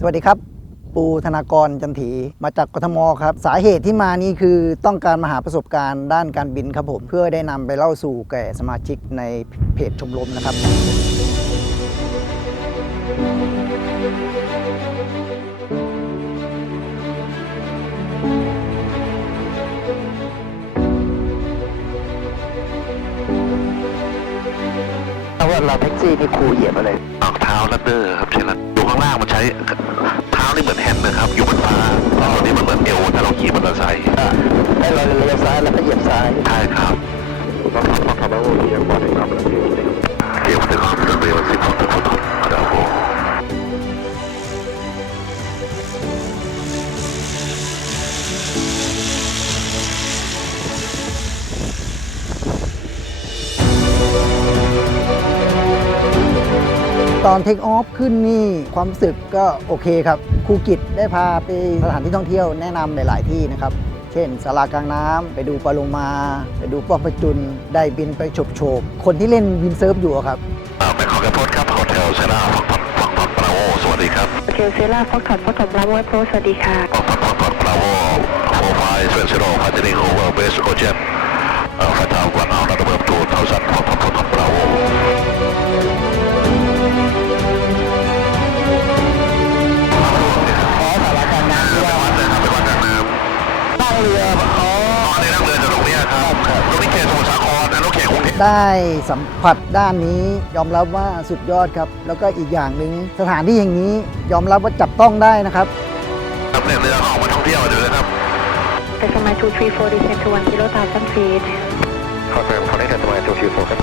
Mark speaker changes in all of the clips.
Speaker 1: สวัสดีครับ ปูธนากรจันถีมาจากกทมครับ สาเหตุที่มานี่คือต้องการมาหาประสบการณ์ด้านการบินครับผม เพื่อได้นำไปเล่าสู่แก่สมาชิกในเพจชมรมนะครับ ถ้าว่าเราแท็กซี่นี่ครูเหยียบอะไร
Speaker 2: ออกเท้าลัดเดอร์ครับใช่แล้วอยู่ข้างล่างมันใช้เท้านี่เหมือนแฮนด์นะครับอยู่บนฟ้าแต่ตอนนี้มันเหมือนเอวถ้าเราขี่มอเตอร์ไซค์
Speaker 1: ให้เราเลี้ยวซ้ายแล้วก็เหยียบซ้าย ตอนเทคออฟขึ้นนี่ความรู้สึกก็โอเคครับครูกิจได้พาไปสถานที่ท่องเที่ยวแนะนำหลาย ๆ ที่นะครับ เช่นสารากลางน้ำไปดูปลาโลมา ไปดูป้องประจุน ได้บินไปฉบโฉบคนที่เล่นวินเซิร์ฟอยู่อะครับ
Speaker 2: แบงคอกร์พอร์ตครับโฮเทลเซนาฟักฟักฟักฟักบราโวสวัสดีครับ
Speaker 3: โอเคเซล่าฟอกถอดฟอกถอดบราโวโพสวัสดีค่ะ
Speaker 2: ฟักฟักฟักฟักบราโวโฟร์ไฟเซนเซโร่พัฒนิโคเวอร์เบสโอเจนเอ่อไฟทาววันเอา
Speaker 1: ได้สัมผัสด้านนี้ยอมรับว่าสุดยอดครับ แล้วก็อีกอย่างหนึ่งสถานที่อย่างนี้ยอมรับว่าจับต้องได้นะครับ
Speaker 2: ครับเนี่ยเรือเขาออกมาท่องเที่ยวดูนะครับ
Speaker 3: แต่สมัย234 descend to 10,000 feet
Speaker 2: คอนเฟิร์มคอนเนคชั่นสมัยทูทีโฟครับ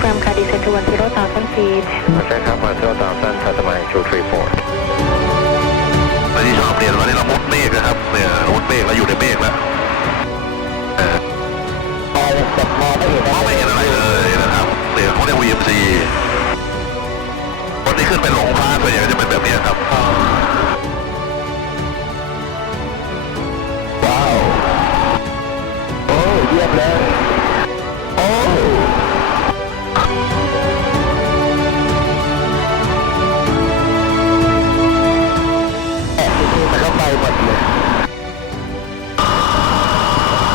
Speaker 3: from ค่ะ descend to 10,000 feet
Speaker 2: ใช่ครับมาเที่ยวตามสั้นสมัยทูทีโฟที่ชอบเรียนวันนี้เรามุดเมฆน อ้เยี่ย
Speaker 1: มเลยโอ้แอบที่นี่มันก็ไปหมดเลย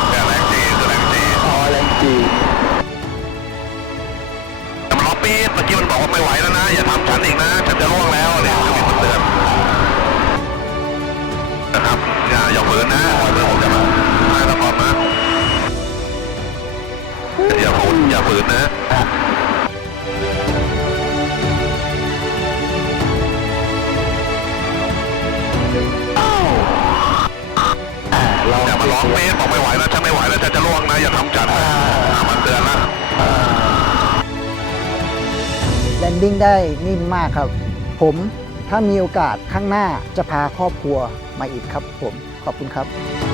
Speaker 2: แบบแรงจีคือแรงจี
Speaker 1: พอแรงจี
Speaker 2: แต่มันล็อบบี้เมื่อกี้มันบอกว่าไม่ไหวแล้ว ฝืนอย่าฝืนะ
Speaker 1: อง
Speaker 2: อย่ามาร้องเมสบอกไม่ไหวแล้วฉันไม่ไหวแล้วฉันจะล่วงนะอย่าทำฉัดนอ่ามันเตือนนะ
Speaker 1: แลนดิ้งได้นิ่มมากครับ ผมถ้ามีโอกาสข้างหน้าจะพาครอบครัวมาอีกครับผมขอบคุณครับ